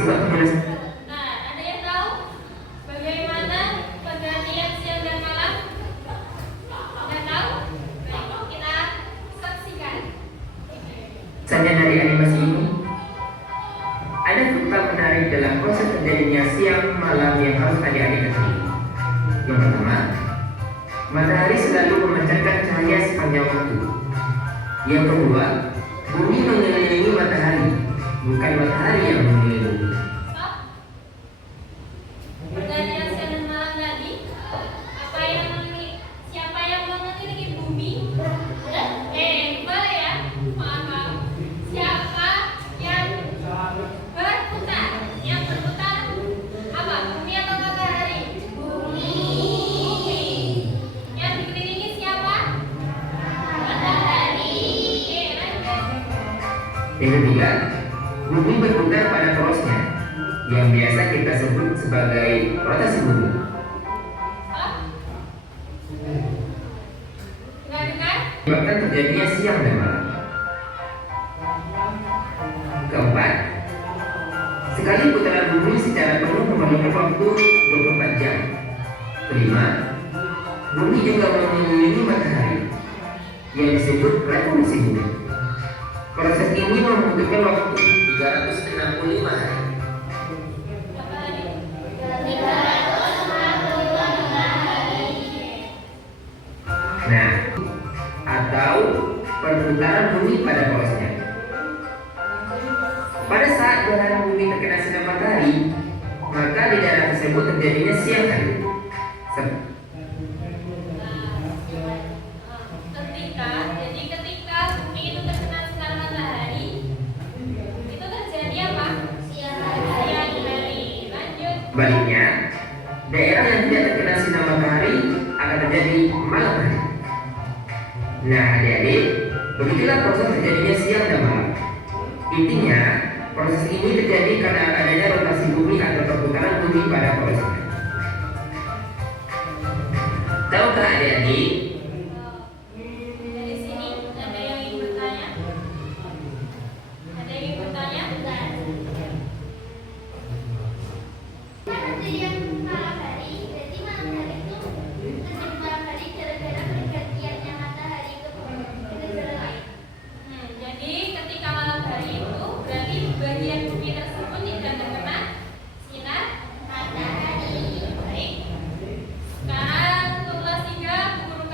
Simak penjelasan. Nah, ada yang tahu bagaimana pergantian siang dan malam? Nggak tahu? Baik, kita saksikan. Saja dari animasi ini, ada fakta menarik dalam proses terjadinya siang malam yang harus adik-adik ketahui. Yang pertama, matahari selalu memancarkan cahaya sepanjang waktu. Yang kedua, bumi mengelilingi matahari, bukan matahari yang mengelilingi bumi. Stop. Pergantian siang dan malam tadi, siapa yang mengelilingi bumi? Boleh ya? Maaf. Siapa yang berputar? Yang berputar apa? Bumi atau matahari? Bumi. Yang dikelilingi siapa? Matahari. Lanjut. Yang ketiga, bumi berputar pada porosnya, yang biasa kita sebut sebagai rotasi bumi. Stop. Dengar? Menyebabkan terjadinya siang dan malam. Keempat, sekali putaran bumi secara penuh memerlukan waktu 24 jam. Kelima, bumi juga mengelilingi matahari, yang disebut revolusi bumi. Proses ini membutuhkan waktu 365 hari. Berapa hari? 365 hari. Nah, atau perputaran bumi pada porosnya. Pada saat gerhana bumi terkena sinar matahari, maka di daerah tersebut terjadinya siang hari. Ketika bumi itu terkena sinar matahari, itu terjadi apa? Siang hari. Lanjut. Baliknya, daerah yang tidak terkena sinar matahari akan terjadi malam hari. Nah, adik-adik, begitulah proses terjadinya siang dan malam. Intinya, proses ini terjadi karena adanya rotasi bumi atau perputaran bumi pada porosnya. Tahukah adik-adik, Dari sini ada yang ingin bertanya? Ada yang ingin bertanya? Yang malam hari, berarti malam hari itu terjadi malam hari gara-gara pergantiannya matahari ke negara lain. Jadi ketika malam hari itu berarti bagian bumi tersebut tidak terkena sinar matahari. Baik. Sekarang untuk kelas 3 guru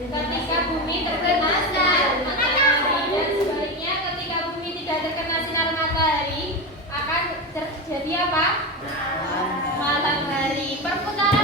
Ketika bumi terkena sinar matahari dan sebaliknya ketika bumi tidak terkena sinar matahari akan terjadi apa? Malam hari. Perputaran